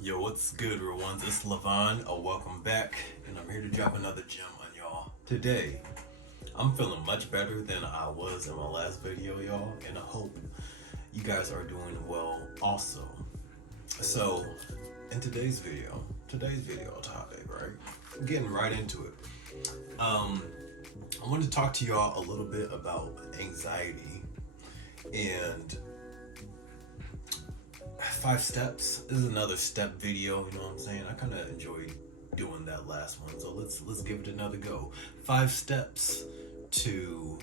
Yo, what's good, real ones? It's Levon. Welcome back, and I'm here to drop another gem on y'all. Today, I'm feeling much better than I was in my last video, y'all, and I hope you guys are doing well also. So, in today's video topic, right? Getting right into it. I want to talk to y'all a little bit about anxiety and 5 steps. This is another step video, you know what I'm saying? I kind of enjoyed doing that last one, so let's give it another go. 5 steps to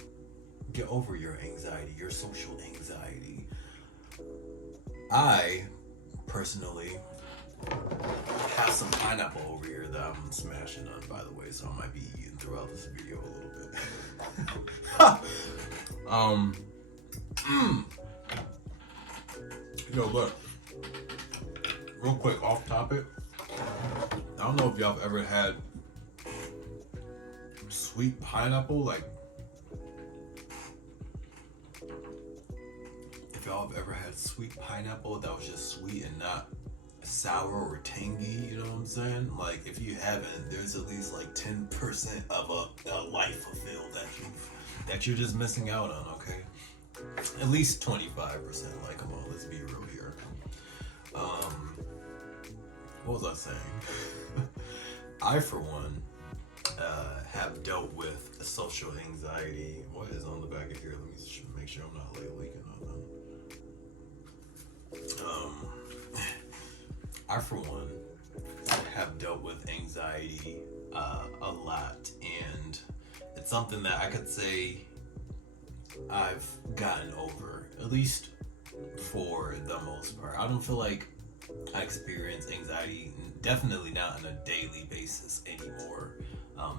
get over your anxiety, your social anxiety. I personally have some pineapple over here that I'm smashing on, by the way, so I might be eating throughout this video a little bit. Yo, look. Real quick, off topic. I don't know if y'all have ever had sweet pineapple, like if y'all have ever had sweet pineapple that was just sweet and not sour or tangy, you know what I'm saying? Like if you haven't, there's at least like 10% of a life fulfilled that you're just missing out on, okay? At least 25%, like come on, let's be real here. What was I saying? I, for one, have dealt with social anxiety. What is on the back of here? Let me make sure I'm not like leaking nothing. I, for one, have dealt with anxiety a lot, and it's something that I could say I've gotten over, at least for the most part. I don't feel like I experience anxiety, definitely not on a daily basis anymore.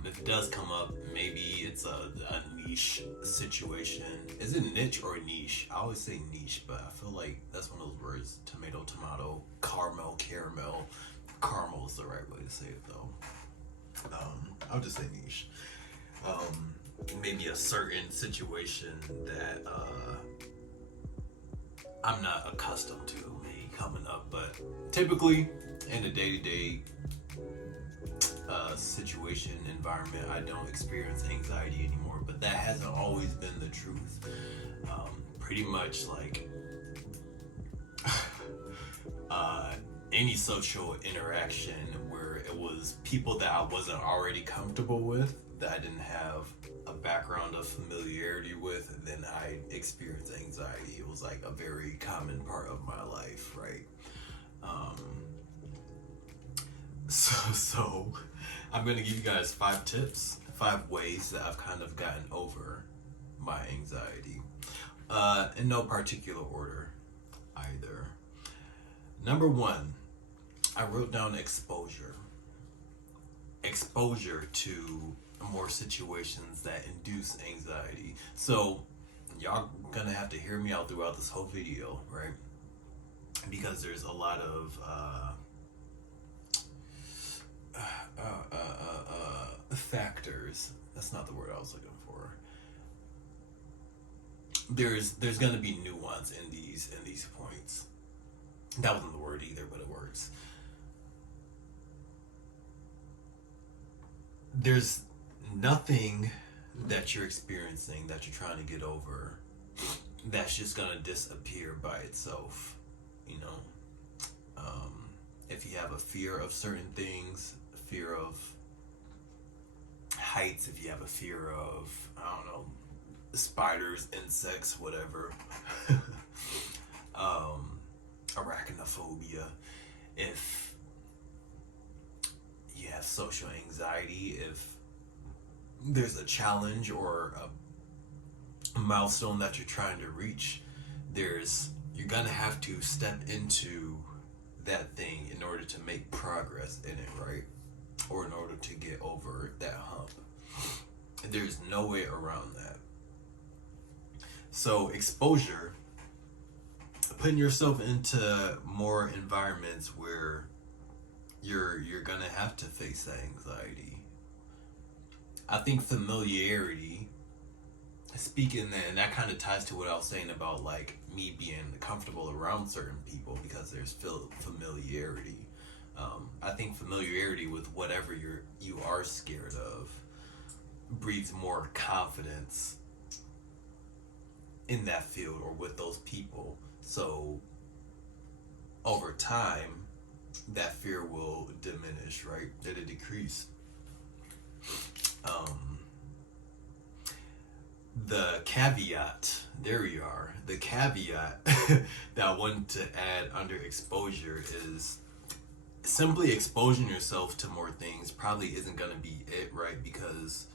If it does come up, maybe it's a niche situation. Is it niche or niche? I always say niche, but I feel like that's one of those words. Tomato, caramel. Caramel is the right way to say it, though. I'll just say niche. Maybe a certain situation that I'm not accustomed to me coming up, but typically in a day-to-day situation environment, I don't experience anxiety anymore. But that hasn't always been the truth. Pretty much like any social interaction where it was people that I wasn't already comfortable with, that I didn't have a background of familiarity with, then I experienced anxiety. It was like a very common part of my life, right? So I'm gonna give you guys 5 tips, 5 ways that I've kind of gotten over my anxiety. In no particular order either. Number 1, I wrote down exposure. Exposure to more situations that induce anxiety. So y'all gonna have to hear me out throughout this whole video, right? Because there's a lot of factors. That's not the word I was looking for. There's gonna be nuance in these points. That wasn't the word either, but it works. There's nothing that you're experiencing that you're trying to get over that's just gonna disappear by itself, you know. If you have a fear of certain things, fear of heights, if you have a fear of, I don't know, spiders, insects, whatever, arachnophobia, if you have social anxiety, if there's a challenge or a milestone that you're trying to reach, you're gonna have to step into that thing in order to make progress in it, right? Or in order to get over that hump. There's no way around that. So exposure, putting yourself into more environments where you're gonna have to face that anxiety. I think familiarity, speaking, and that kind of ties to what I was saying about like me being comfortable around certain people because there's familiarity. I think familiarity with whatever you are scared of breeds more confidence in that field or with those people. So over time, that fear will diminish, right? It'll decrease. Um, the caveat, there we are. The caveat that I want to add under exposure is simply exposing yourself to more things probably isn't going to be it, right? Because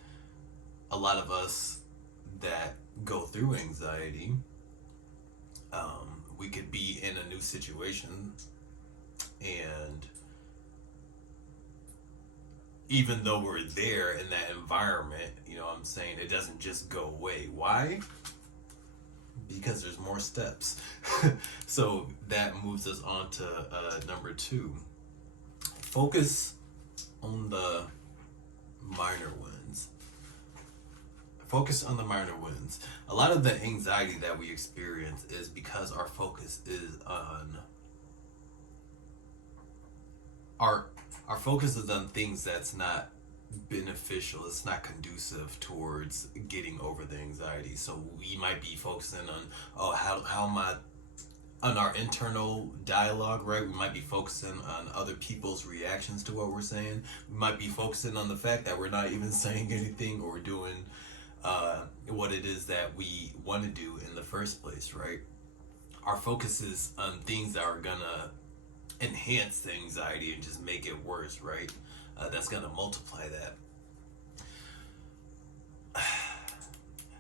a lot of us that go through anxiety, we could be in a new situation, and even though we're there in that environment, you know what I'm saying, it doesn't just go away. Why? Because there's more steps. So that moves us on to number 2. Focus on the minor wins. Focus on the minor wins. A lot of the anxiety that we experience is because our focus is on our focus is on things that's not beneficial. It's not conducive towards getting over the anxiety. So we might be focusing on, oh, how am I, on our internal dialogue, right? We might be focusing on other people's reactions to what we're saying. We might be focusing on the fact that we're not even saying anything or doing what it is that we want to do in the first place, right? Our focus is on things that are gonna enhance the anxiety and just make it worse, right? That's gonna multiply that.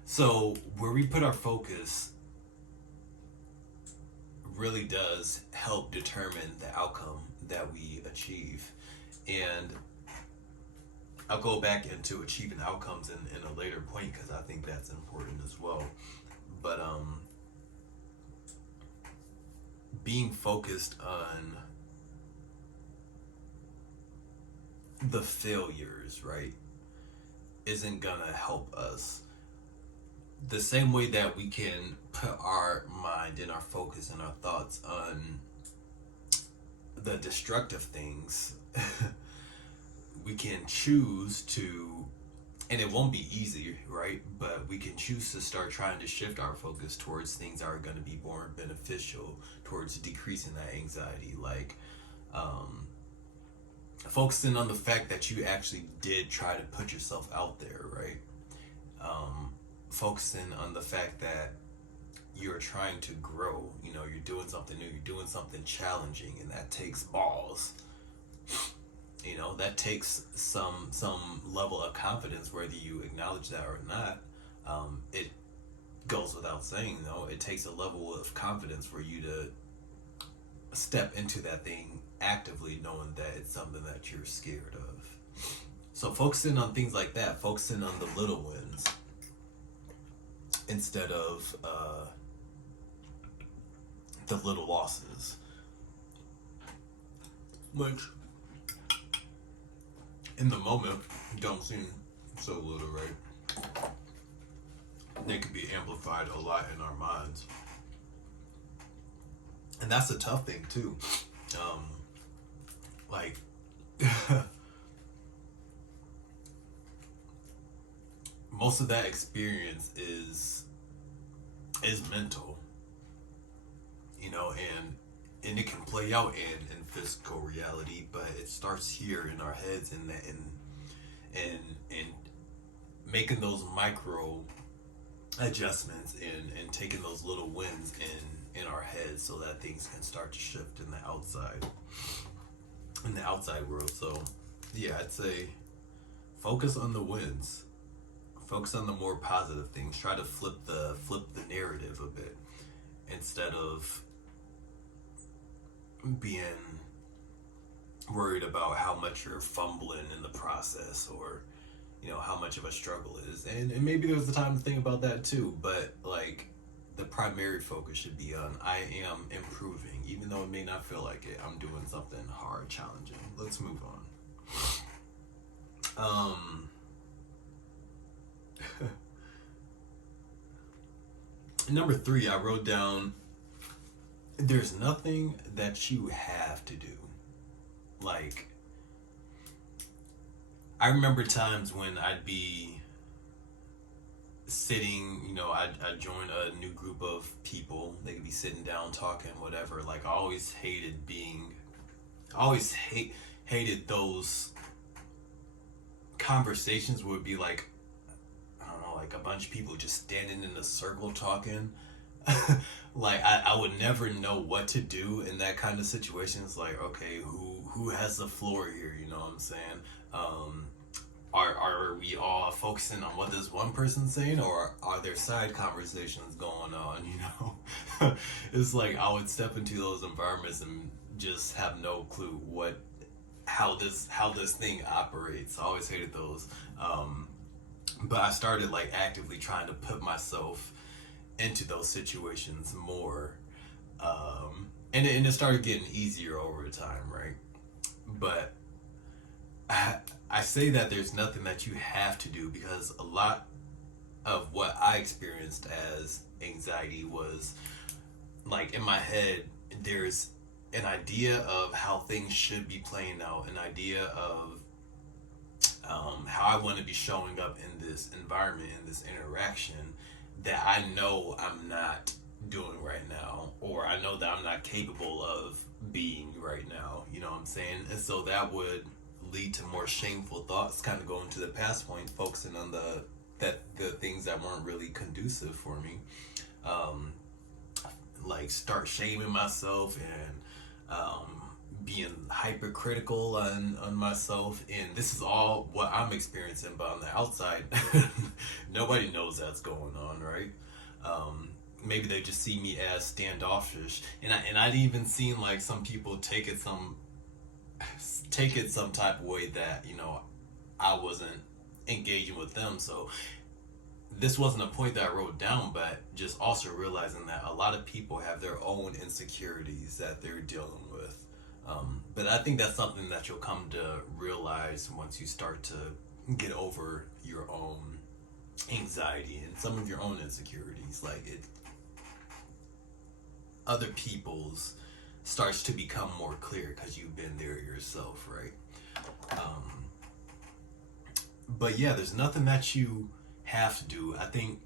So where we put our focus really does help determine the outcome that we achieve. And I'll go back into achieving outcomes in a later point because I think that's important as well. But being focused on the failures, right, isn't gonna help us. The same way that we can put our mind and our focus and our thoughts on the destructive things, we can choose to, and it won't be easy, right? But we can choose to start trying to shift our focus towards things that are going to be more beneficial, towards decreasing that anxiety, like focusing on the fact that you actually did try to put yourself out there, right? Focusing on the fact that you're trying to grow, you know, you're doing something new, you're doing something challenging, and that takes balls. You know, that takes some level of confidence, whether you acknowledge that or not. It goes without saying, though, it takes a level of confidence for you to step into that thing actively, knowing that it's something that you're scared of. So focusing on things like that, focusing on the little wins instead of the little losses, which in the moment don't seem so little, right? They could be amplified a lot in our minds, and that's a tough thing too. Like most of that experience is mental, you know, and it can play out in physical reality, but it starts here in our heads, and that and making those micro adjustments and taking those little wins in our heads so that things can start to shift in the outside world. So yeah, I'd say focus on the wins, focus on the more positive things, try to flip the narrative a bit instead of being worried about how much you're fumbling in the process, or you know how much of a struggle it is. And maybe there's the time to think about that too, but like the primary focus should be on, I am improving, even though it may not feel like it. I'm doing something hard, challenging. Let's move on. Number 3, I wrote down, there's nothing that you have to do. like, I remember times when I'd be sitting, I'd join a new group of people. They could be sitting down talking, whatever. Like, I always hated those conversations would be like, I don't know, like a bunch of people just standing in a circle talking. Like, I would never know what to do in that kind of situation. It's like, okay, who has the floor here? You know what I'm saying? Um, are we all focusing on what this one person's saying, or are there side conversations going on? It's like I would step into those environments and just have no clue how this thing operates. I always hated those. But I started like actively trying to put myself into those situations more, and it started getting easier over time, right? But I say that there's nothing that you have to do, because a lot of what I experienced as anxiety was like in my head, there's an idea of how things should be playing out, an idea of how I want to be showing up in this environment, in this interaction that I know I'm not doing right now, or I know that I'm not capable of being right now. You know what I'm saying? And so that would lead to more shameful thoughts, kind of going to the past point, focusing on the things that weren't really conducive for me. Um, like start shaming myself and being hypercritical on myself, and this is all what I'm experiencing, but on the outside nobody knows that's going on, right? Maybe they just see me as standoffish, and I'd even seen like some people take it some type of way that I wasn't engaging with them. So this wasn't a point that I wrote down, but just also realizing that a lot of people have their own insecurities that they're dealing with. But I think that's something that you'll come to realize once you start to get over your own anxiety and some of your own insecurities. Like other people's starts to become more clear because you've been there yourself, right? Um, but yeah, there's nothing that you have to do. I think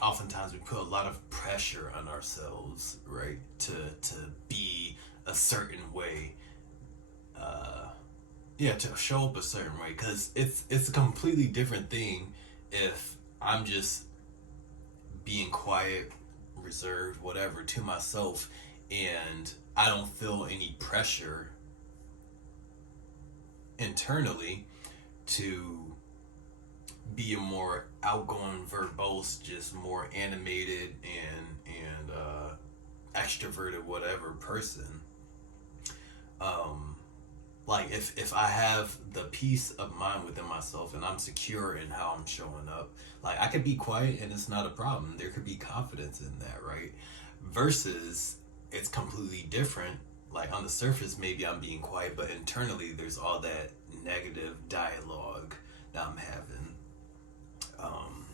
oftentimes we put a lot of pressure on ourselves, right, to be a certain way, yeah, to show up a certain way, because it's a completely different thing if I'm just being quiet, reserved, whatever, to myself, and I don't feel any pressure internally to be a more outgoing, verbose, just more animated and extroverted, whatever person. Like if I have the peace of mind within myself and I'm secure in how I'm showing up, like I could be quiet and it's not a problem. There could be confidence in that, right? Versus it's completely different. Like on the surface, maybe I'm being quiet, but internally there's all that negative dialogue that I'm having. Um,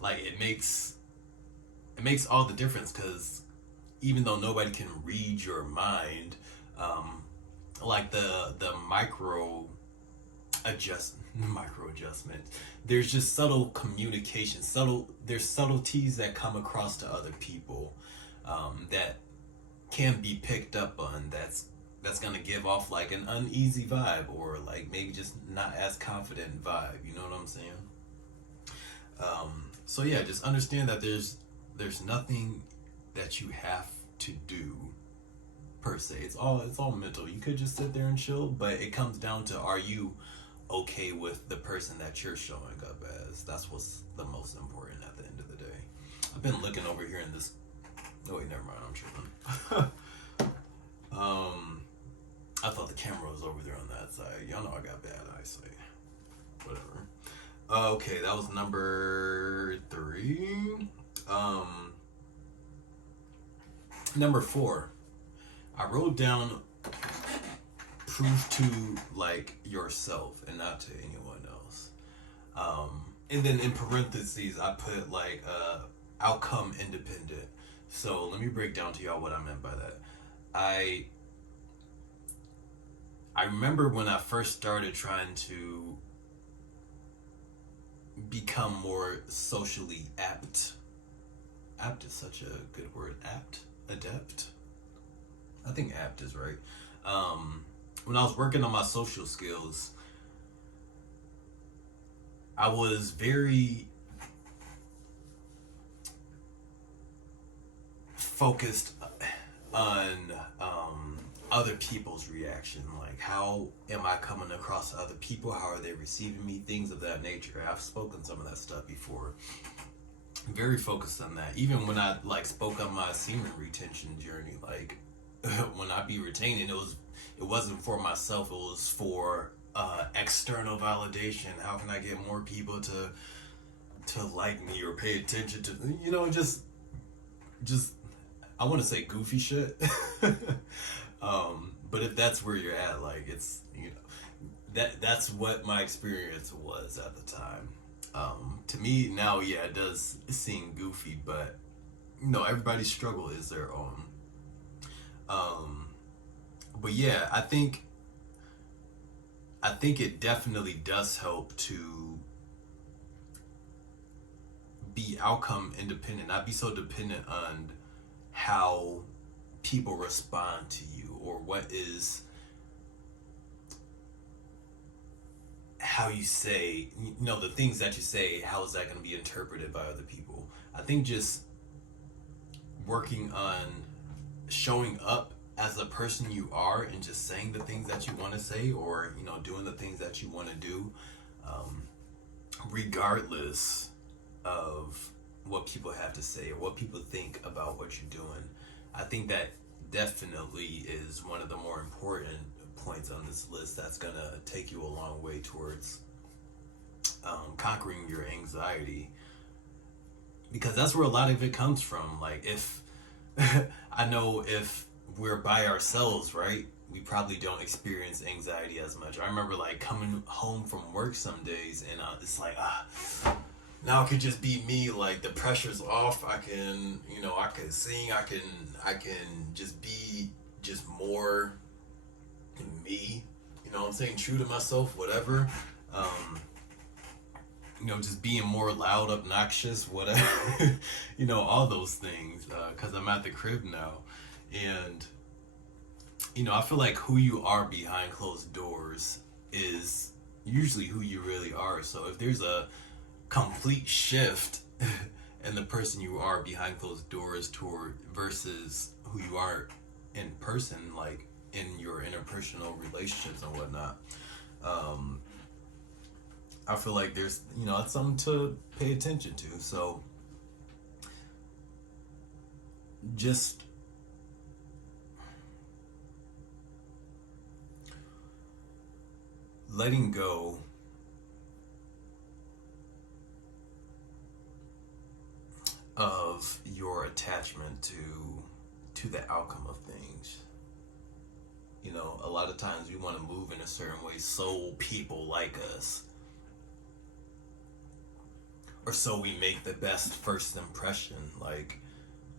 like it makes all the difference, because even though nobody can read your mind, like the micro adjustment, there's just subtle communication, there's subtleties that come across to other people, that can be picked up on, that's gonna give off like an uneasy vibe, or like maybe just not as confident vibe, you know what I'm saying? So yeah, just understand that there's nothing that you have to do per se. It's all mental. You could just sit there and chill, but it comes down to, are you okay with the person that you're showing up as? That's what's the most important at the end of the day. I've been looking over here in this. Oh wait, never mind. I'm tripping. I thought the camera was over there on that side. Y'all know I got bad eyesight. Whatever. Okay, that was number 3. Number 4. I wrote down prove to like yourself and not to anyone else. And then in parentheses, I put like outcome independent. So let me break down to y'all what I meant by that. I I remember when I first started trying to become more socially apt. Apt is such a good word. Apt? Adept? I think apt is right. When I was working on my social skills, I was very focused on other people's reaction. Like, how am I coming across to other people? How are they receiving me? Things of that nature. I've spoken some of that stuff before. Very focused on that. Even when I like spoke on my semen retention journey, like when I be retaining, it wasn't for myself. It was for external validation. How can I get more people to like me or pay attention to, just I want to say goofy shit. But if that's where you're at, like, it's, that's what my experience was at the time. To me now, yeah, it does seem goofy, but everybody's struggle is their own. But yeah, I think it definitely does help to be outcome independent, not be so dependent on how people respond to you, or what is how you say, the things that you say, how is that going to be interpreted by other people. I think just working on showing up as the person you are and just saying the things that you want to say, or doing the things that you want to do, regardless of what people have to say or what people think about what you're doing. I think that definitely is one of the more important points on this list that's gonna take you a long way towards conquering your anxiety, because that's where a lot of it comes from. Like, if I know if we're by ourselves, right, we probably don't experience anxiety as much. I remember like coming home from work some days, and it's like, now it could just be me. Like, the pressure's off. I can, I can sing. I can just be just more me. You know what I'm saying? True to myself, whatever. Just being more loud, obnoxious, whatever. All those things. Because I'm at the crib now, and I feel like who you are behind closed doors is usually who you really are. So if there's a complete shift in the person you are behind closed doors toward versus who you are in person, like in your interpersonal relationships and whatnot, I feel like there's that's something to pay attention to. So just letting go of your attachment to the outcome of things. A lot of times we want to move in a certain way so people like us, or so we make the best first impression. Like,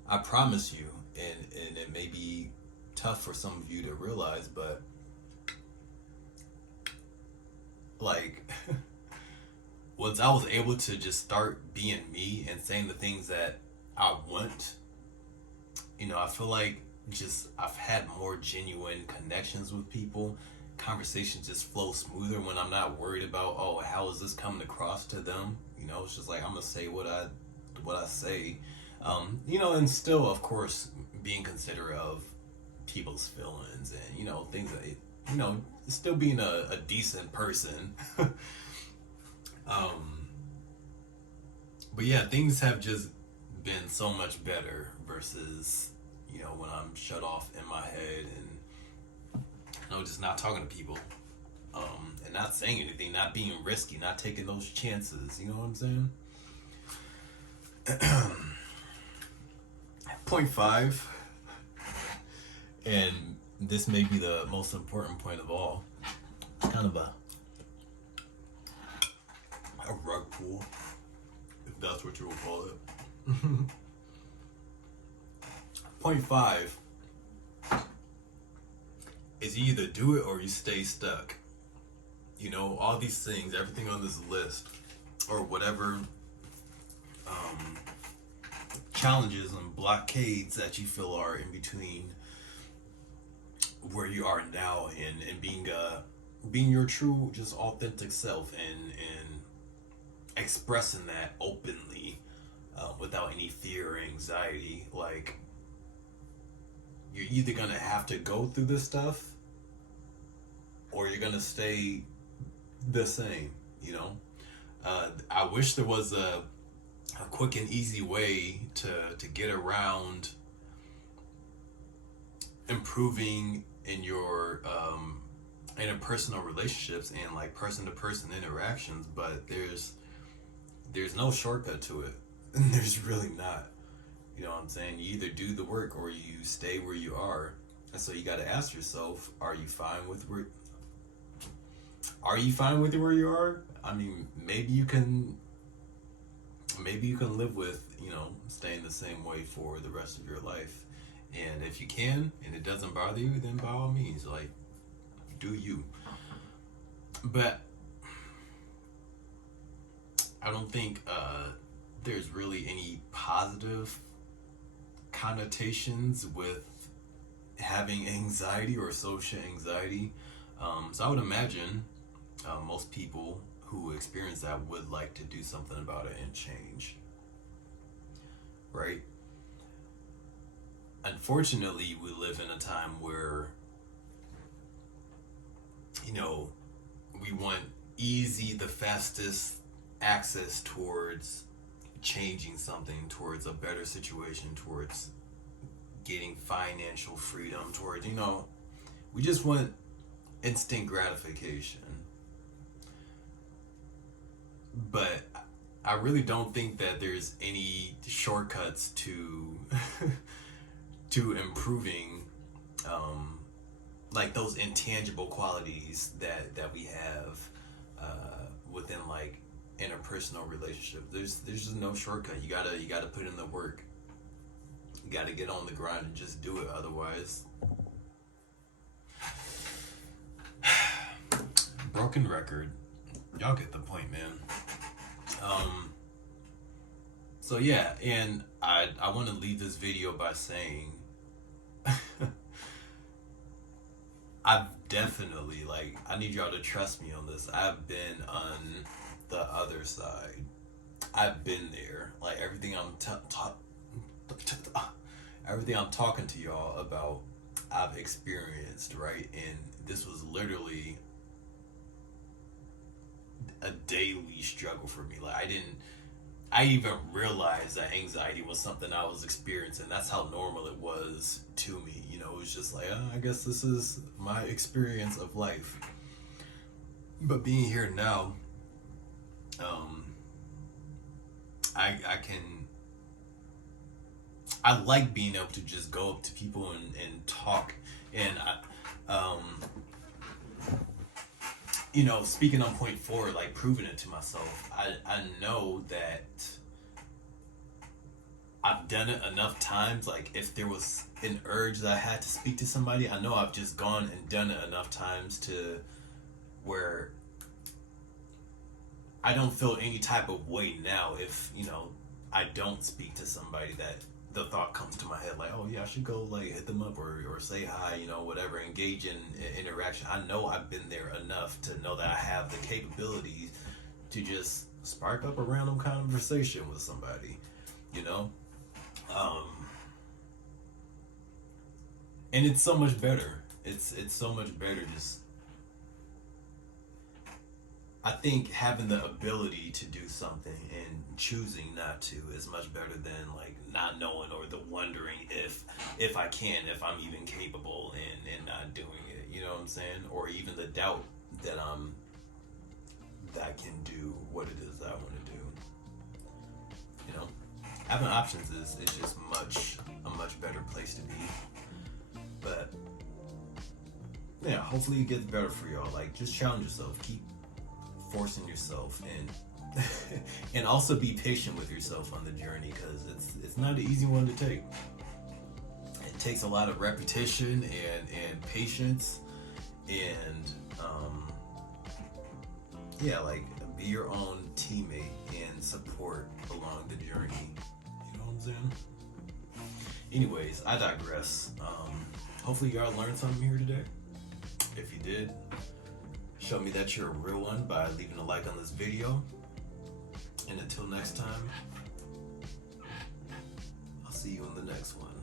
I promise you, and it may be tough for some of you to realize, but like once I was able to just start being me and saying the things that I want, I feel like just I've had more genuine connections with people. Conversations just flow smoother when I'm not worried about, how is this coming across to them. It's just like, I'm gonna say what I say, and still, of course, being considerate of people's feelings and things that still being a decent person. But yeah, things have just been so much better versus when I'm shut off in my head and just not talking to people, and not saying anything, not being risky, not taking those chances. You know what I'm saying? Point 5, and this may be the most important point of all. It's kind of a rug pull, if that's what you will call it. Point 5 is you either do it or you stay stuck. You know, all these things, everything on this list, or whatever challenges and blockades that you feel are in between where you are now and being your true, just authentic self, and expressing that openly, without any fear or anxiety. Like, you're either gonna have to go through this stuff or you're gonna stay the same, you know. I wish there was a quick and easy way to get around improving in your interpersonal relationships and like person to person interactions, but there's no shortcut to it. There's really not. You know what I'm saying? You either do the work or you stay where you are. And so you got to ask yourself, are you fine with where you are? I mean, maybe you can live with, you know, staying the same way for the rest of your life. And if you can, and it doesn't bother you, then by all means, like, do you. But I don't think there's really any positive connotations with having anxiety or social anxiety. So I would imagine most people who experience that would like to do something about it and change. Right? Unfortunately, we live in a time where, you know, we want the fastest access towards changing something, towards a better situation, towards getting financial freedom, towards, you know, we just want instant gratification. But I really don't think that there's any shortcuts to to improving like those intangible qualities that we have within like interpersonal relationships. There's just no shortcut. You gotta put in the work. You gotta get on the grind and just do it. Otherwise, broken record. Y'all get the point, man. So yeah, and I want to leave this video by saying I've definitely, like, I need y'all to trust me on this. I've been on the other side. I've been there. Like, everything I'm talking to y'all about, I've experienced, right? And this was literally a daily struggle for me. Like, I even realized that anxiety was something I was experiencing. That's how normal it was to me. You know, it was just like, I guess this is my experience of life. But being here now, I like being able to just go up to people and talk. And you know, speaking on point 4, like proving it to myself, I know that I've done it enough times. Like, if there was an urge that I had to speak to somebody, I know I've just gone and done it enough times to where I don't feel any type of weight now if, you know, I don't speak to somebody that the thought comes to my head, like, oh yeah, I should go like hit them up or say hi, you know, whatever, engage in interaction. I know I've been there enough to know that I have the capabilities to just spark up a random conversation with somebody, you know. And it's so much better. It's so much better. Just, I think having the ability to do something and choosing not to is much better than like not knowing or the wondering if I can, if I'm even capable and not doing it. You know what I'm saying? Or even the doubt that I can do what it is that I want to do. You know, having options is just a much better place to be. But yeah, hopefully it gets better for y'all. Like, just challenge yourself, keep forcing yourself, and and also be patient with yourself on the journey, because it's not an easy one to take. It takes a lot of repetition and patience, and yeah, like be your own teammate and support along the journey. You know what I'm saying? Anyways, I digress. Hopefully y'all learned something here today. If you did, show me that you're a real one by leaving a like on this video. And until next time, I'll see you in the next one.